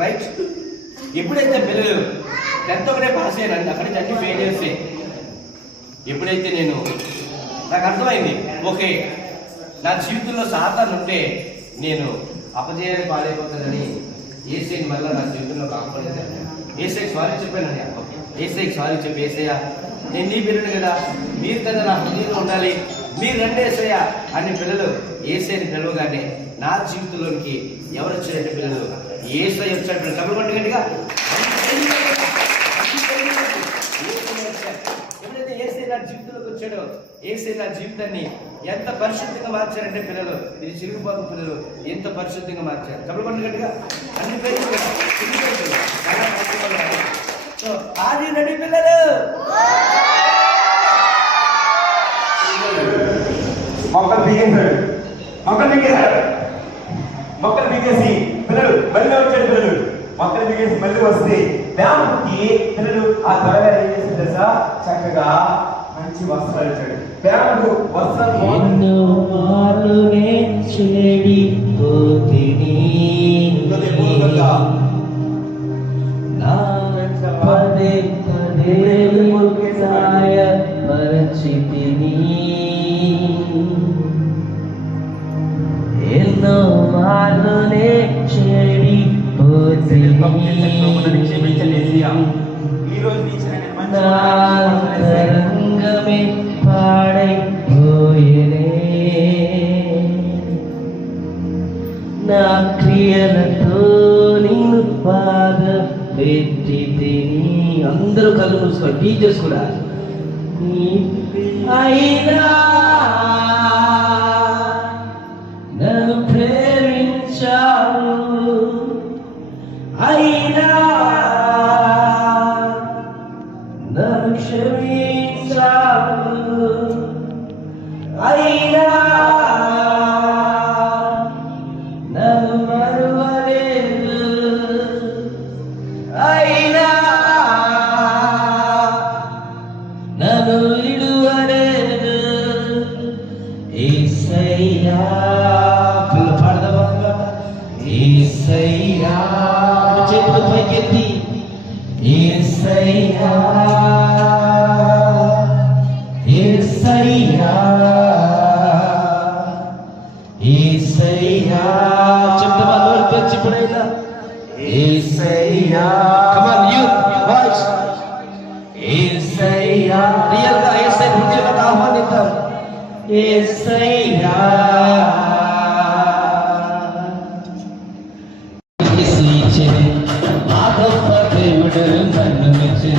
Right. ఎప్పుడైతే పిల్లలు 10th ఒకటే పాస్ అయ్యారండి, అక్కడి నుంచి అన్ని ఫెయిల్ చేస్తే ఎప్పుడైతే నాకు అర్థమైంది, ఓకే నా జీవితంలో సాతాను ఉంటే నేను అపజయాన్ని పాలైపోతానని ఏసైని మళ్ళీ నా జీవితంలో కాకపోలేదు. ఏసైకి సారీ చెప్పానండి. ఏసైకి సారీ చెప్పి, ఏసయ్య నేను నీ పిల్లలు కదా, మీరు కదా నా హృదయంలో ఉండాలి, మీరు రండి ఏసయ్య అని పిల్లలు ఏసైని పిలవగానే నా జీవితంలోనికి ఎవరు వచ్చారంటే పిల్లలు ఏసై వచ్చాడు. కబురు గట్టిగా ఎప్పుడైతే ఏసై నా జీవితంలోకి వచ్చాడో, ఏసై నా జీవితాన్ని ఎంత పరిశుద్ధంగా మార్చారంటే పిల్లలు, ఇది చిరుగుబాబు పిల్లలు ఎంత పరిశుద్ధంగా మార్చారు. కబురు గట్టిగా అన్ని పేరు. సో ఆది రెడీ పిల్లలు, మొక్కలు బిగేసి పిల్లలు మళ్ళీ వచ్చాడు. పిల్లలు మొక్కలు బిగేసి మళ్ళీ వస్తే బ్యాంకుకి పిల్లలు ఆ త్వరగా ఏం చేసి తెలుసా, చక్కగా మంచి వస్త్రాలు ఇచ్చాడు. బ్యాంకు వస్త్రాలు ఎన్నో మార్లునే చెడిపోతిరంగమే పాడైపోయేనే, నా క్రియలతో నిన్ను బాధ పెట్టి తిని. అందరూ కళ్ళు మూసుకోండి, టీచర్స్ కూడా. అయినా నన్ను ప్రేమించావు, అయినా నన్ను క్షమించావు, అయినా నన్ను మరువలేదు, అయినా నన్ను విడువలేదు. యేసయ్యా యేసయ్యా చేతులు పైకెత్తి, యేసయ్యా యేసయ్యా యేసయ్యా చెప్తావా నోరు తెరిచి ఇప్పుడైనా? యేసయ్యా కమ్ ఆన్ యూ వాయిస్. యేసయ్యా రియల్ గా యేసయ్య హృదయంలోకి ఆహ్వానిద్దాం. యేసయ్యా నన్ను మెచ్చిన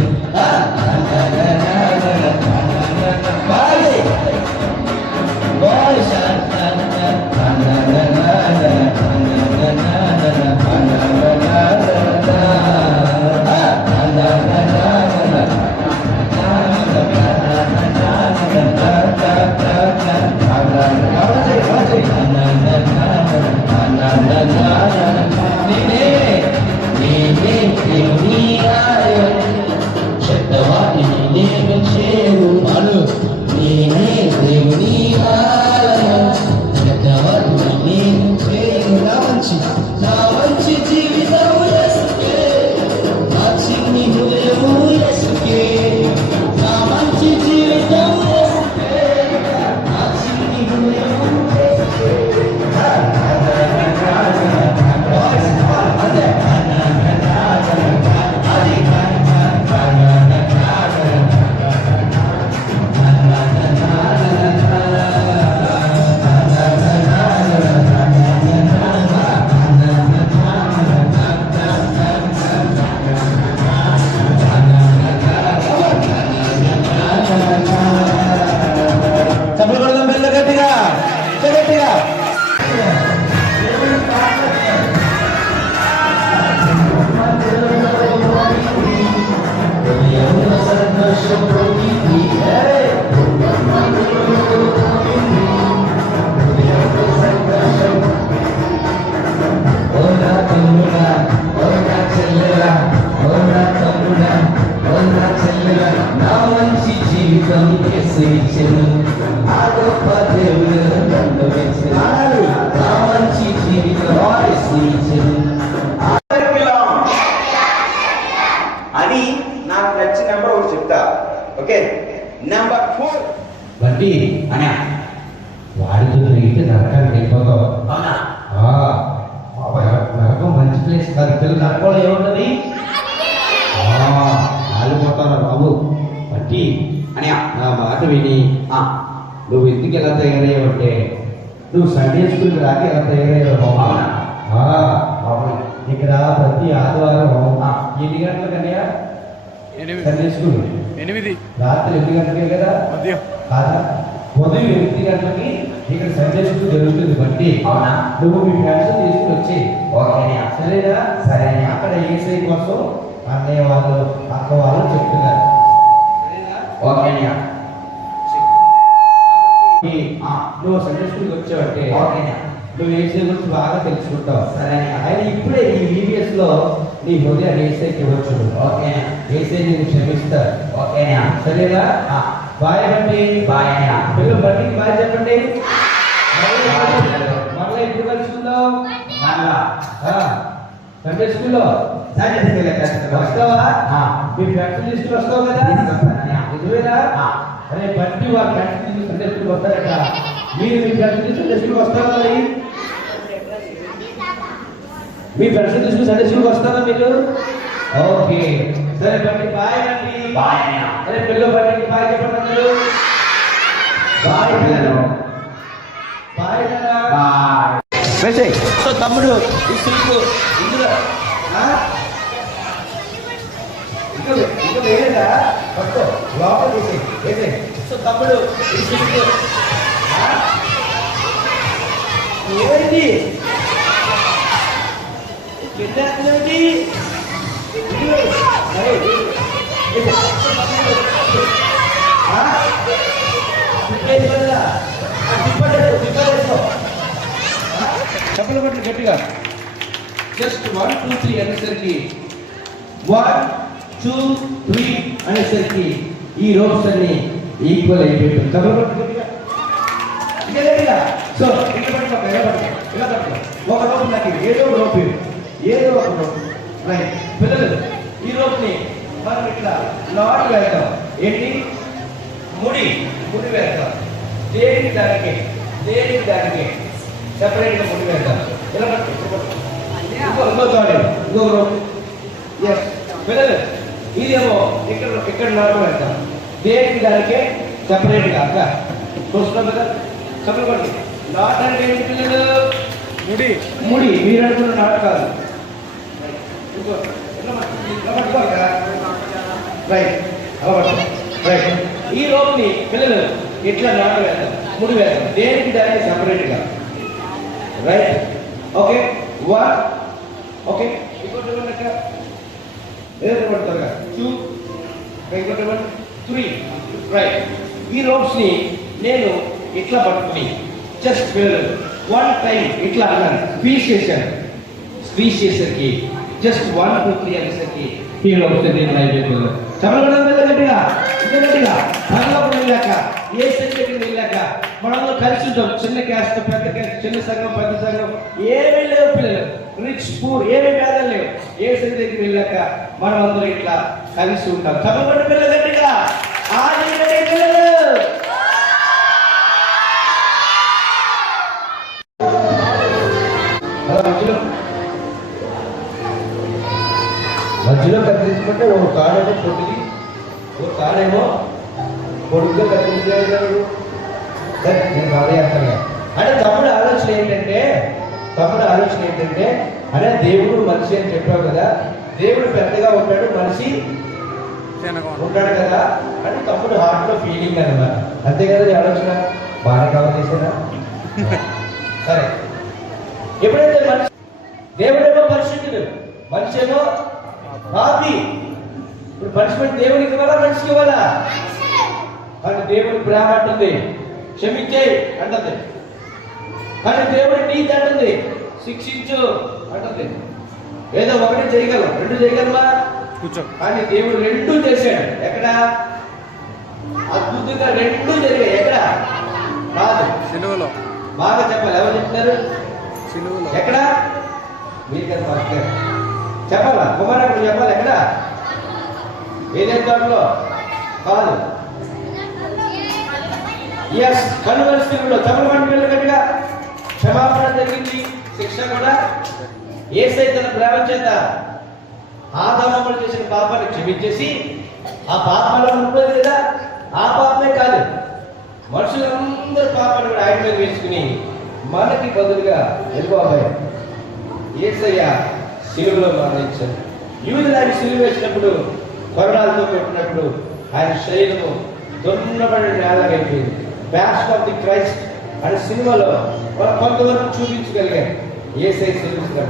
తయారయ్యావంటే నువ్వు సండే స్కూల్కి రాక ఎలా తయారయ్యావు అవునా? అవును. ఇక్కడ ప్రతి ఆదివారం ఎన్ని గంటలకు అన్నయ్య సండే స్కూల్ 8 రాత్రి 8 గంటలకే కదా మధ్యం కాదా ఉదయం 8 గంటలకి ఇక్కడ సండే స్కూల్ జరుగుతుంది బట్టి అవునా? నువ్వు మీ ఫ్రెండ్స్ తీసుకుని వచ్చి ఓకేనా? సరేనా సరేనా? అక్కడ ఏసై కోసం అన్నయ్య వాళ్ళు అక్క వాళ్ళు చెప్తున్నారు ఓకేనా? ఈ నువ్వు సండే స్కూల్కి వచ్చావంటే ఓకేనా? నువ్వు ఏసై గురించి బాగా తెలుసుకుంటావు సరేనా? ఆయన ఇప్పుడే ఈ వీడియోస్ లో నీ హృదయాన్ని ఏసైకి ఇవ్వచ్చు ఓకేనా? ఏసై నేను క్షమిస్తారు ఓకేనా? సరేనా బాయ్ అండి బాయ్ అన్నయ్య. పిల్లలు బండికి బాయ్ చెప్పండి మళ్ళీ ఎప్పుడు కలుసుకుందాం సండే స్కూల్లో సండే స్కూల్లో కలుసుకుందాం. వస్తావా ఆ. మీ ఫ్రెండ్స్ లిస్ట్ వస్తావు కదా తీసుకొస్తానన్నయ్య. నిజమేనా అరే బండి వాళ్ళ ఫ్రెండ్స్ లిస్ట్ సండే స్కూల్కి వస్తారట మీరు మీ ఫ్రెండ్స్ లిస్ట్ సండే స్కూల్కి వస్తారా మరి మీ ఫ్రెండ్స్ లిస్ట్ సండే స్కూల్కి వస్తారా మీరు ఓకే సరే బండి బాయ్ అండి బాయ్ అన్నయ్య. అరే పిల్లలు బండికి బాయ్ చెప్పండి అందరూ బాయ్ పిల్లలు బాయ్ కదా బాయ్. సో తమ్ముడు ఈ సీటు ఇందులో ఇంకా వేరేదా పట్టుకో లోపల తీసి వేసే సో తమ్ముడు ఈ సీటు ఏమైంది ఏంటి చెప్పలు పట్టు గట్టిగా జస్ట్ 1 2 3 అనేసరికి 1 2 3 అనేసరికి ఈ రోప్స్ అన్ని ఈక్వల్ అయిపోయింది చెప్పలు పట్టు గట్టిగా ఇంకా గట్టిగా సో ఇక్కడ పట్టుకో ఇలా పట్టుకో ఒక రోప్ నాకు ఏదో ఒక రోప్ ఏదో ఒక రోప్ రైట్ పిల్లలు ఈ రోప్ని మనం ఇట్లా లాట్ వేద్దాం ఏంటి ముడి వేద్దాం దేనికి దానికి సెపరేట్గా ముడి వేద్దాం ఇలా ఇంకో తాడు ఇంకో రోప్ ఎస్ పిల్లలు ఇదేమో ఇక్కడ లాట్ వేద్దాం దేనికి దానికే సెపరేట్గా అక్క చూస్తున్నాం కదా చెప్పండి లాట్ అంటే ఏంటి పిల్లలు ముడి మీరు అనుకున్న నాట్ కాదు రైట్ ఈ రోప్ని పిల్లలు ఇట్లా నాటు వేద్దాం ముడి వేద్దాం దేనికి దానికి సపరేట్గా రైట్ ఓకే 1 ఓకే ఇంకోటి పడతారు 2 ఇంకోటి 3 రైట్ ఈ రోప్స్ని నేను ఇట్లా పట్టుకుని జస్ట్ పిల్లలు 1 టైం ఇట్లా అన్నాను స్క్వీజ్ చేసరికి జస్ట్ 1 2 3 అనేసరికి హీరో వస్తే నేను అయిపోతుంది చెప్పడం గట్టిగా గట్టిగా పనులకు వెళ్ళాక ఏ సంఖ్యకి వెళ్ళాక మనలో కలిసి ఉంటాం చిన్న క్యాస్ట్ పెద్ద క్యాస్ట్ చిన్న సంఘం పెద్ద సంఘం ఏమీ లేవు పిల్లలు రిచ్ పూర్ ఏమీ భేదాలు లేవు ఏ సంఖ్యకి వెళ్ళాక మనం అందరూ ఇట్లా కలిసి ఉంటాం చెప్పబడి పిల్లలు గట్టిగా పిల్లలు మధ్యలో కత్తిరించుకుంటే ఒక కాడేమో పొట్టిది ఒక కాడేమో పొడుగ్గా కత్తిరించాడు నేను బాగా చేస్తాను అంటే తమ్ముడు ఆలోచన ఏంటంటే అదే దేవుడు మనిషి అని చెప్పావు కదా దేవుడు పెద్దగా ఉంటాడు మనిషి ఉంటాడు కదా అంటే తమ్ముడు హార్ట్ లో ఫీలింగ్ అనమాట అంతే కదా ఈ ఆలోచన బాగా కవర్ చేసేదా సరే ఎప్పుడైతే మనిషి దేవుడేమో పరిశుద్ధుడు మనిషి ఏమో పాపి ఇప్పుడు పనిష్మెంట్ దేవునికి ఇవ్వాలా మనిషికి ఇవ్వాలా కానీ దేవుని ప్రేమ అంటుంది క్షమించేయి అంటుంది కానీ దేవుడి నీతి అంటుంది శిక్షించు అంటుంది ఏదో ఒకటి చేయగలం 2 చేయగలమా కానీ దేవుడు 2 చేశాడు ఎక్కడ అద్భుతంగా 2 జరిగాయి ఎక్కడ కాదు సిలువలో బాగా చెప్పాలి ఎవరు చెప్తున్నారు ఎక్కడ మీరు కదా మాస్టర్ చెప్పాలా కుమారుడు చెప్పాలి ఎక్కడ ఏదైతే దాంట్లో కాదు ఎస్ కన్వర్షన్లో చెప్పమంటే గట్టిగా క్షమాపణ జరిగింది శిక్ష కూడా యేసై తన ప్రేమ చేత ఆదాము చేసిన పాపాన్ని క్షమించేసి ఆ పాపంలో ఉంటుంది కదా ఆ పాపమే కాదు మనుషులందరూ పాపాన్ని కూడా ఆయన మీద వేసుకుని మనకి బదులుగా వెళ్ళిపోయారు. యేసయ్య సిలువలో మరణించారు. యూదులు ఆయన సిలువ వేసినప్పుడు కొరడాలతో పెట్టినప్పుడు ఆయన శరీరము దొన్నబడిన నేలగైపోయింది. బ్యాస్ట్ ఆఫ్ ది క్రైస్ట్ అని సినిమాలో కొంతవరకు చూపించగలిగారు. యేసయ్య సిలువ శ్రమ,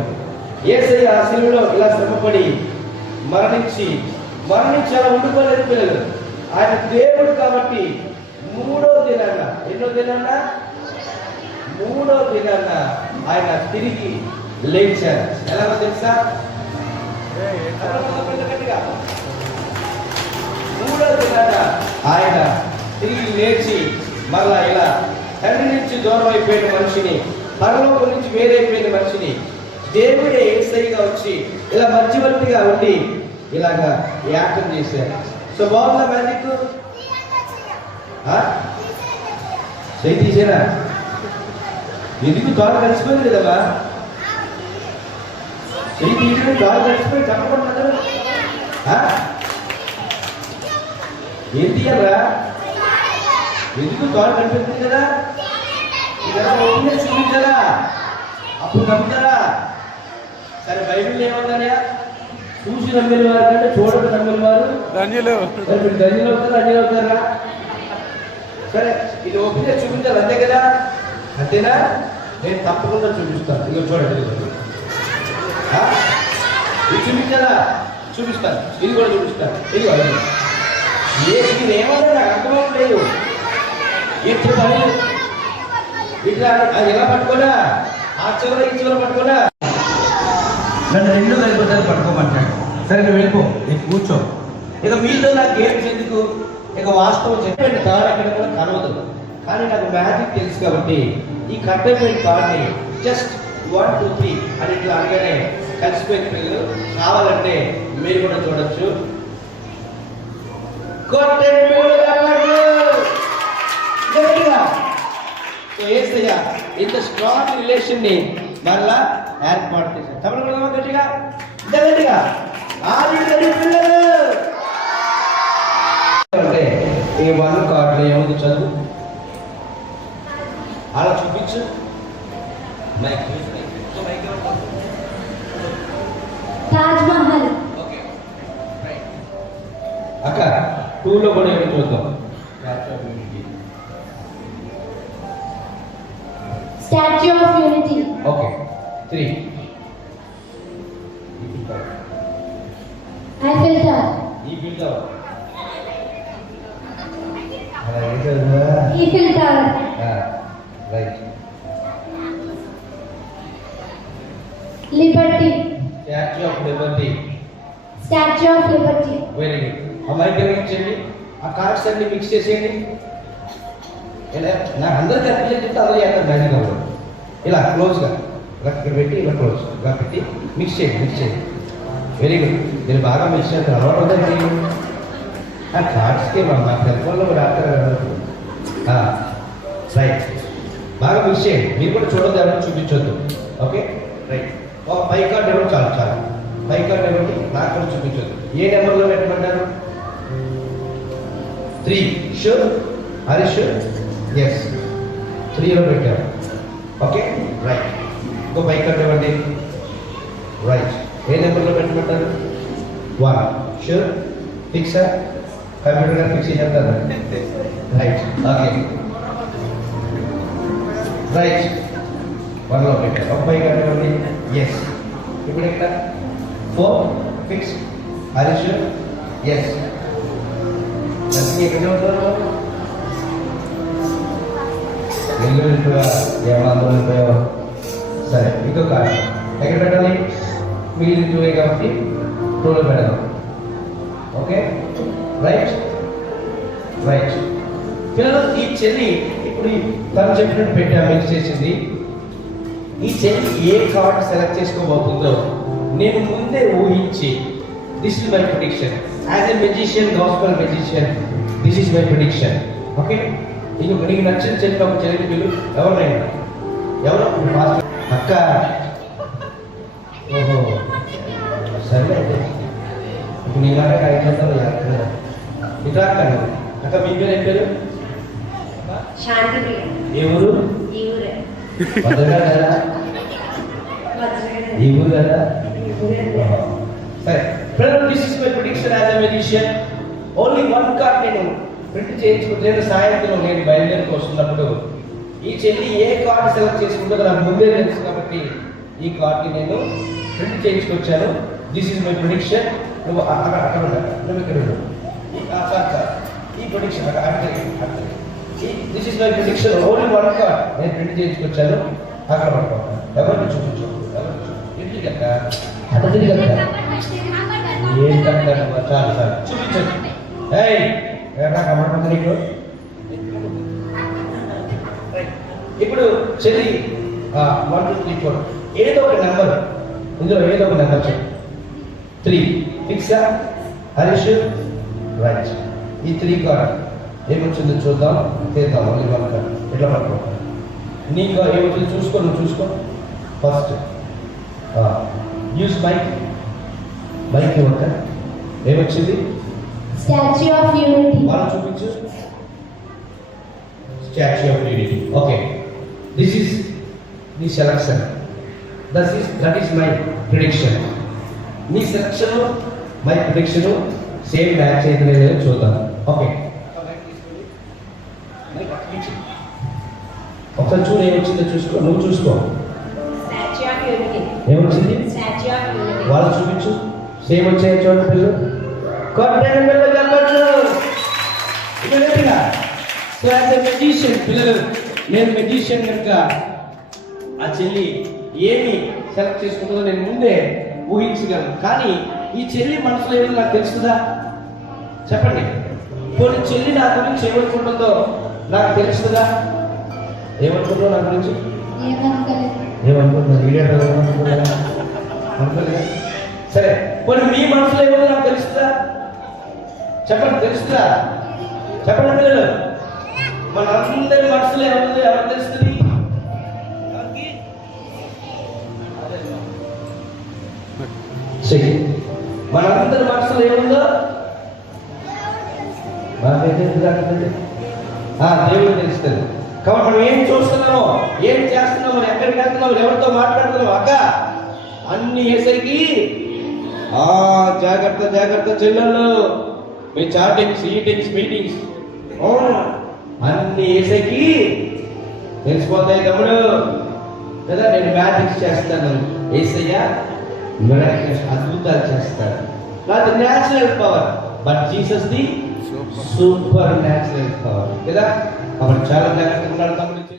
యేసయ్య ఆ సిలువలో ఇలా శ్రమపడి మరణించి అలా ఉండిపోలేదు పిల్లలు. ఆయన దేవుడు కాబట్టి మూడో దినాన ఆయన తిరిగి లేచారు. ఎలాగో తెలుసా? మూడో దినాన ఆయన తిరిగి లేచి మళ్ళా ఇలా తండ్రి నుంచి దూరం అయిపోయిన మనిషిని, పరలోకం నుంచి వేరైపోయిన మనిషిని దేవుడే యేసయ్యగా వచ్చి ఇలా మధ్యవర్తిగా ఉండి ఇలాగా యాక్తం చేశారు. సో బాగుందా మ్యాజిక్? చేయి తీసేనా? ఎందుకు తాడు కలిసిపోయింది కదమ్మా? చేయి తీసిన తాడు కలిసిపోయి చెప్పకుండా ఏం తీయాలా? ఎందుకు తాడు కనిపిస్తుంది కదా? చూపించాలా? అప్పుడు నమ్ముతారా? సరే బైబిల్ ఏమన్నా చూసి నమ్మిన వారు కంటే చూడక నమ్మిన వారు ధన్యులు అవుతారా? సరే ఇది ఓపెన్ చూపించాలి అంతే కదా? అంతేనా? నేను తప్పకుండా చూపిస్తాను. ఇక చూడండి, ఇది చూపించాలా? చూపిస్తాను. ఇది కూడా చూపిస్తాను. ఇది ఏమన్నా నాకు అర్థమవట్లేదు. ఇది చెప్పాలి ఇట్లా అది ఎలా పట్టుకోనా? ఆ చివర ఈ చివర పట్టుకోనా? నన్ను రెండు కలిపి పట్టుకోమంటాడు. సరే నువ్వు వెళ్ళిపో, నీకు కూర్చో. ఇక మీతో నాకు గేమ్స్ ఎందుకు? ఇక వాస్తవం చెప్పండి, తాడు ఎక్కడ కూడా కనవదు. కానీ నాకు మ్యాజిక్ తెలుసు కాబట్టి ఈ కట్టెపోయిన తాడుని జస్ట్ 1 2 3 అని ఇట్లా అనగానే కలిసిపోయిన పిల్లలు కావాలంటే మీరు కూడా చూడొచ్చు. సో యేసయ్య ఇంత స్ట్రాంగ్ రిలేషన్ ని మరలా ఏర్పాటు చేశారు. తమిళ గట్టిగా గట్టిగా ఆది పిల్లలు అంటే ఈ 1 కార్డులో ఏముంది చదువు అలా చూపించు. తాజ్ మహల్. అక్క 2లో కూడా ఏమి చూద్దాం. Statue of Unity. Okay 3. Eiffel tower. Eiffel tower. Eiffel tower. Right. Liberty. Statue of Liberty. Statue of Liberty. Very good. ఆ మైక్ మిక్స్ చేయండి, ఆ కార్డ్స్ అన్ని మిక్స్ చేసేయండి. ఇలా నాకు అందరూ కనిపించేది చెప్తే అదే చేస్తారు మ్యాజిక్ అవ్వదు. ఇలా క్లోజ్గా ఇలా ఇక్కడ పెట్టి ఇలా క్లోజ్ ఇలా పెట్టి మిక్స్ చేయండి. Very good. మీరు బాగా మిక్స్ చేస్తారు. అలవాటు అవుతుంది. ఆ కార్డ్స్కి మా సెల్ఫోన్లో రాత్రి రైట్. బాగా మిక్స్ చేయండి. మీరు కూడా చూడొద్దు, ఎవరు చూపించొద్దు. Okay right. ఒక పై కార్డ్ ఇవ్వండి, చాలు. పై కార్డ్ ఇవ్వండి, నాకు కూడా చూపించొద్దు. ఏ నెంబర్లో పెట్టమంటారు? 3. షూర్? అది షూర్? ఎస్, 3లో పెట్టారు. Okay right. ఇంకో పై కార్డ్ ఇవ్వండి. రైట్. ఏ నెంబర్లో పెట్టమంటారు? 1. షూర్? ఫిక్సా? కంప్యూటర్ గారు ఫిక్స్ చేస్తారు. రైట్. Okay right. 1లో పెట్టారు. ఒక పై కార్డ్ ఇవ్వండి. ఎస్. ఇప్పుడు ఇక్కడ 4 ఫిక్స్. అది షూర్? ఎస్. ఎక్కడ ఉంటారు? ఏమో సరే. ఇంకో కార్డు ఎక్కడ పెట్టాలి? మీరు 2 కాబట్టి 2లో పెడదాం. Okay right. పిల్లలు ఈ చెల్లి ఇప్పుడు తను చెప్పినట్టు పెట్టా మిక్స్ చేసింది. ఈ చెల్లి ఏ కార్డు సెలెక్ట్ చేసుకోబోతుందో నేను ముందే ఊహించి this is my prediction as a magician, gospel magician. This is my prediction. Okay నీకు నచ్చిన చెల్లి ఒక చెల్లి పిల్లలు ఎవరైనా ఎవరో అక్క. ఓహో సరే అయితే ఇప్పుడు నీ మాట ఇట్లా అక్క. మీ పేరు ఏం పేరు? శాంతి ప్రియ ఏ ఊరు? ఈ ఊరే భద్రగా కదా? ఈ ఊరు కదా? సరే పిల్లలు, this is my prediction as a musician. Only one card నేను ప్రింట్ చేయించుకుంటే సాయంత్రం నేను బయలుదేరికి వస్తున్నప్పుడు ఈ చెల్లి ఏ కార్డు సెలెక్ట్ చేసుకుంటుందో నాకు ముందే తెలుసు కాబట్టి ఈ కార్డ్ని నేను ప్రింట్ చేయించుకొచ్చాను. This is my prediction. నువ్వు అక్కడ అక్కడ ఉండాలి, నువ్వు ఇక్కడ ఉండు. ఈ prediction this is my prediction. Only one card నేను ప్రింట్ చేయించుకొచ్చాను. అక్కడ పడుకోవాలి, ఎవరికి చూపించు, ఇంటికి అక్క అక్కడ తిరిగి అక్క ఏం కట్టాను చాలు సార్ చూపించండి. నాకు అమ్మంటుంది నీకు. ఇప్పుడు చెల్లి 1 2 3 4 ఏదో ఒక నెంబర్, ఇందులో ఏదో ఒక నెంబర్ చెప్పు. 3 ఫిక్సా? హరీష్ రైట్. ఈ 3 కార్డ్ ఏమొచ్చిందో చూద్దాం, చేద్దాం. మళ్ళీ మనకు ఎట్లా పట్టుకో, నీకు ఏమొచ్చిందో చూసుకో, నువ్వు చూసుకో ఫస్ట్. యూస్ మైక్, మైక్ ఇవ్వక ఏమొచ్చింది? Statue of Unity. మనం చూపించు. Statue of Unity. Okay, this is నీ selection. That is my prediction. నీ selection my prediction same match అయితే లేదో చూద్దాం. ఓకే, ఒకసారి చూడు ఏమొచ్చిందో చూసుకో, నువ్వు చూసుకో. స్టాచ్యూ ఆఫ్ యూనిటీ ఏమొచ్చింది? స్టాచ్యూ ఆఫ్ యూనిటీ వాళ్ళు చూపించు. సేమ్ వచ్చాయి చూడండి పిల్లలు. కొట్టండి పిల్లలు, చెప్పచ్చు. సో యాజ్ ఎ మెజిషియన్ పిల్లలు, నేను మెజిషియన్ కనుక ఆ చెల్లి ఏమి సెలెక్ట్ చేసుకుంటుందో నేను ముందే ఊహించగలను. కానీ ఈ చెల్లి మనసులో ఏదో నాకు తెలుస్తుందా? చెప్పండి. కొన్ని చెల్లి నా గురించి ఏమనుకుంటుందో నాకు తెలుస్తుందా? ఏమనుకుంటుందో నా గురించి? ఏమనుకుంటున్నా? వీడియో అనుకోలేదు. సరే, కొన్ని మీ మనసులో ఏమో నాకు తెలుస్తుందా? చెప్పండి, తెలుస్తుందా? చెప్పండి పిల్లలు. మన అందరి మనసులో ఏముంది, ఎవరు తెలుస్తుంది? మనందరి మనసులో ఏముందో మనకైతే దేవుడు తెలుస్తుంది. కాబట్టి మనం ఏం చూస్తున్నామో, ఏం చేస్తున్నామో, ఎక్కడికి వెళ్తున్నామో, ఎవరితో మాట్లాడుతున్నామో, అక్క అన్ని వేసరికి జాగ్రత్త జాగ్రత్త చెల్లెళ్ళు. మీ చాటింగ్స్, ఈటింగ్స్, మీటింగ్స్ అన్ని వేసరికి తెలిసిపోతాయి తమ్ముడు కదా. నేను మ్యాజిక్స్ చేస్తాను, ఏసయ్య మిరాకిల్స్, అద్భుతాలు చేస్తాడు. నాది natural power, but Jesus the super natural power కదా. కాబట్టి చాలా జాగ్రత్తగా ఉన్నాడు తమ్ముడు.